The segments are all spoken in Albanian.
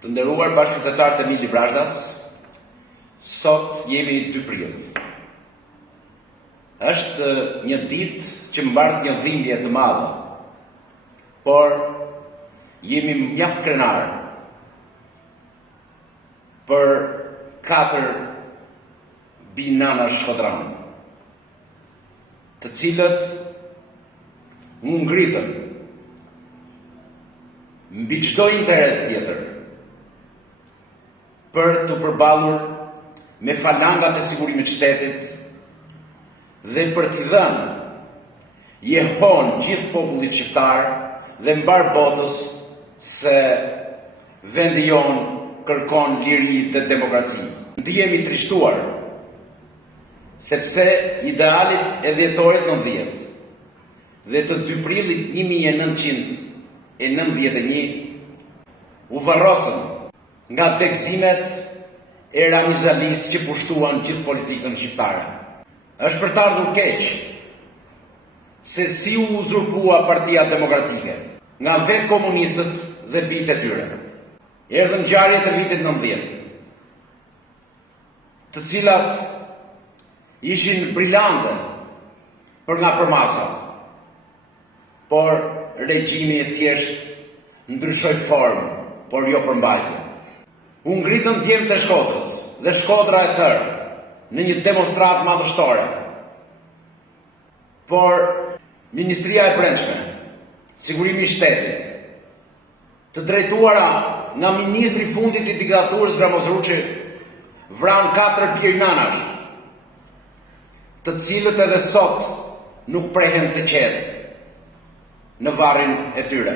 Të nderuar bashkëqytetarë të Mili Brazdas, sot jemi 2 prill. Është një ditë që mbart një dhimbje të madhe, por jemi mjaft krenar për 4 binana shkodran, të cilët u ngritën mbi çdo interes tjetër për të përballur me falangat e sigurimit të shtetit dhe për t'i dhënë jehon gjithë popullit shqiptar dhe mbar botës se vendi jonë kërkon liri dhe demokraci. Ndihemi trishtuar sepse idealit e dhjetorit 90 dhe të 2 prillit 1991 u varrosën nga tekzimet e Ramizalisë që pushtuan gjithë politikën shqiptare. Është për të ardhur keq se si u uzurpua Partia Demokratike nga vetë komunistët dhe bijtë e tyre. Erdhën ngjarjet e vitit 90, të cilat ishin brillante për nga përmasat, por regjimi thjesht ndryshoi formë, por jo përmbajtje. U ngritën djemt të Shkodrës dhe Shkodra e tërë në një demonstratë madhështore. Por Ministria e Brendshme, Sigurimi i Shtetit, të drejtuara nga ministri i fundit i diktaturës Gramoz Ruçi, vran 4 birnanash, të cilët edhe sot nuk prehen të qetë në varrin e tyre,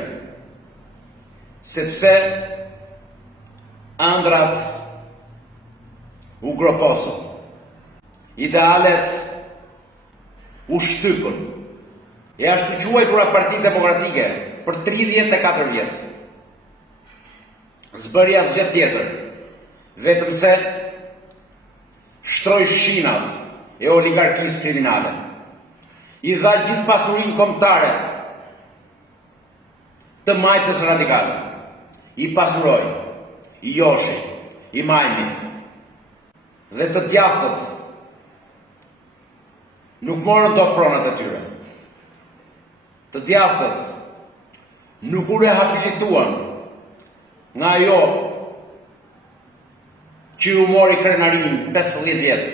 sepse ëndrat u groposën, idealet u shtypën, e ashtu quajtura Parti Demokratike për 34 vjet. Zbëri asgjë tjetër, vetëm se shtroi shinat e oligarkisë kriminale, i dha gjithë pasurinë kombëtare të majtës radikale, i pasuroi, i joshi, i majmi, dhe të djathtët nuk morën dot pronat e tyre. Të djathtët nuk u rehabilituan nga ajo që u mori krenarin 50 vjet.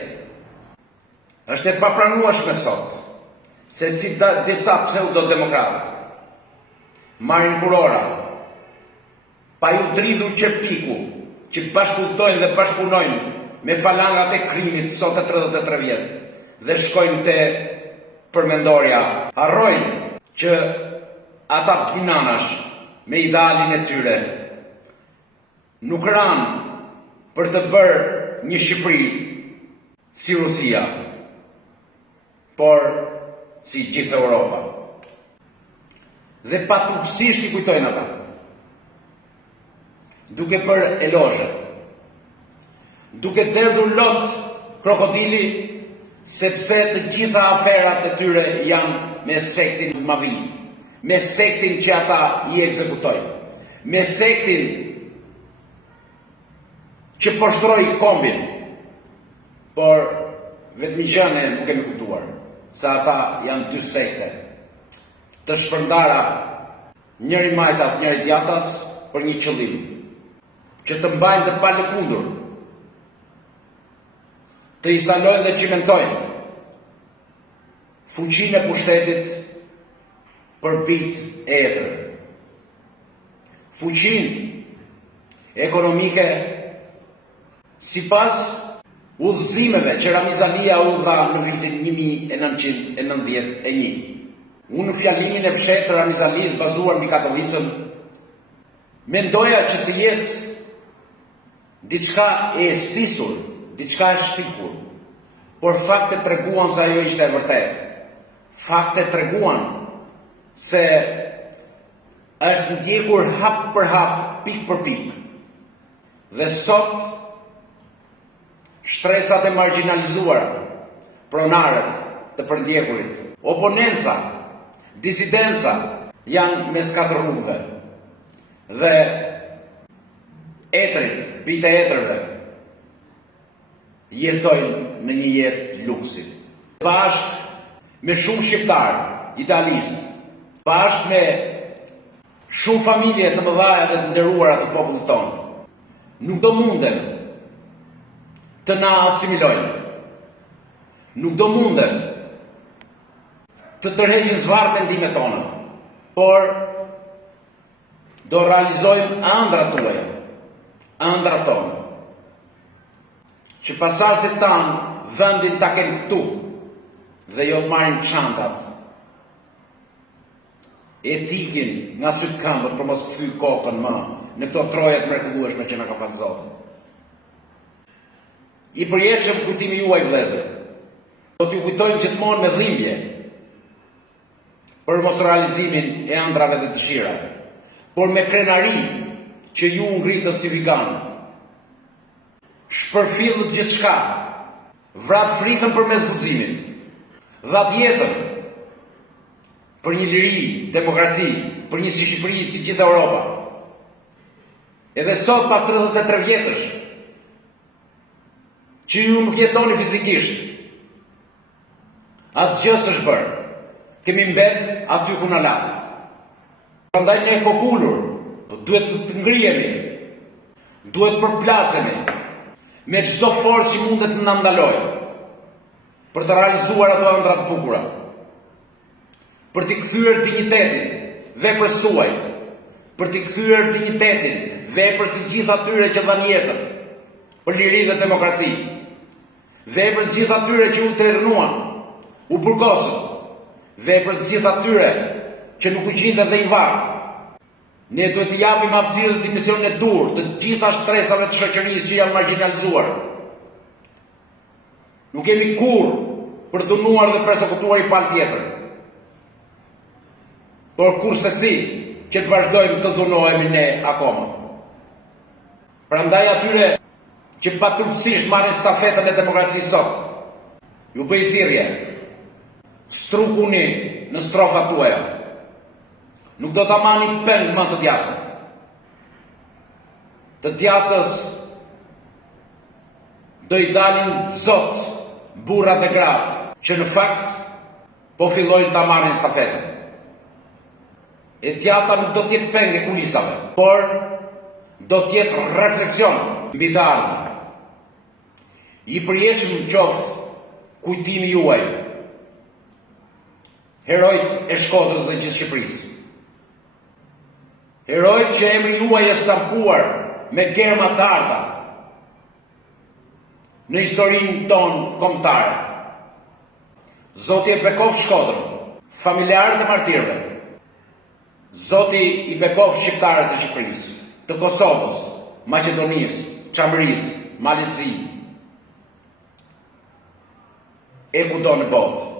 Është e papranueshme sot se si disa pseudodemokratë marrin kurora pa ju dridhur qepiku që bashkëpunojnë dhe bashkëpunojnë me falangat e krimit sot e 33 vjet dhe shkojnë te përmendorja. Harrojnë që ata binanash me idealin e tyre nuk ranë për të bërë një Shqipëri si Rusia, por si gjithë Europa. Dhe patupsisht i kujtojnë ata, duke bërë elozhe, duke derdhur lot krokodili sepse të gjitha aferat e tyre janë me sektin Mavi, me sektin që ata i ekzekutojnë, me sektin që poshtroi kombin, por vetëm gjë ne nuk kemi kuptuar, se ata janë 2 sekte të shpërndara, njëri majtas, njëri djatas, për një qëllim, që të mbajnë të palëkundur, të instalojnë dhe cimentojnë fuqinë e pushtetit për bijtë e etër, fuqinë ekonomike sipas udhëzimeve që Ramizalia u dha në vitin 1991. Unë në fjalimin e fshetë të Ramizalisë bazuar mbi Katovicën, mendoja që të jetë diçka e stisur, diçka e shpikur, por faktet treguan se ajo ishte e vërtetë. Faktet treguan se është ndjekur hap për hap, pik për pik. Dhe sot shtresat e marginalizuara, pronarët të përndjekurit, oponenca, disidenca janë mes 4 rrugëve. Dhe etrit, bitë e etrëve, jetojnë në një jetë luksi. Bashkë me shumë shqiptarë, italistë, bashkë me shumë familje të mëdha dhe të nderuara të popullit tonë, nuk do munden të na asimilojnë. Nuk do munden të tërheqin zvarr mendimet tona, por do realizojmë ëndrat tuaja, ëndrat tona, që pasardhësit tanë vendin ta kenë këtu dhe jo të marrin çantat e tikin nga sytë këmbët për mos kthy kokën më në këto trojet mrekullueshme që na ka falë Zoti. I përjetshëm kujtimi juaj vëllezër. Do t'ju kujtojmë gjithmonë me dhimbje për mos realizimin e ëndrave dhe dëshirave, por me krenari që ju ngritët si vigan. Shpërfillët gjithçka, vrat frikën përmes guximit, dhat jetën për një liri, demokraci, për një si Shqipëri si gjithë Europa. Edhe sot pas 33 vjetësh, që ju nuk jetoni fizikisht, asgjë s'është bërë. Kemi mbet aty ku na lat. Prandaj ne kokulur, duhet të ngrihemi, duhet të përplasemi me çdo forcë që mundet të na ndalojë për të realizuar ato ëndra të bukura, për t'i kthyer dinjitetin veprës suaj, për t'i kthyer dinjitetin veprës të gjithë atyre që dhanë jetën për liri dhe demokraci, veprës të gjithë atyre që u ternuan, u burgosën, veprës të gjithë atyre që nuk u gjindën dhe i varë. Ne duhet të japim hapësirë dhe dimensionin e dur të gjitha shtresave të shoqërisë që janë marginalizuar. Nuk kemi kurrë për dhunuar dhe persekutuar i palë tjetër, por kurse si që të vazhdojmë të dhunohemi ne akoma. Prandaj atyre që patultësisht marrin stafetën e demokracisë sot, ju bëj thirrje, strukuni në strofat tuaja. Nuk do ta mani peng më të djathtën. Të djathtës do i dalin zot, burrat dhe gratë, që në fakt po fillojnë ta marrin stafetën. E djatha nuk do t'jetë peng e kulisave, por do t'jetë refleksion mbi të ardhmen. I përjetshëm qoftë kujtimi juaj, herojt e Shkodrës dhe gjithë Shqipërisë. Herojt që emri juaj është stampuar me germa të arta në historinë tonë kombëtare. Zoti e bekoft Shkodrën, familjarët e martirëve. Zoti i bekoft shqiptarët e Shqipërisë, të Kosovës, Maqedonisë, Çamërisë, Malicë, e kudo në botë.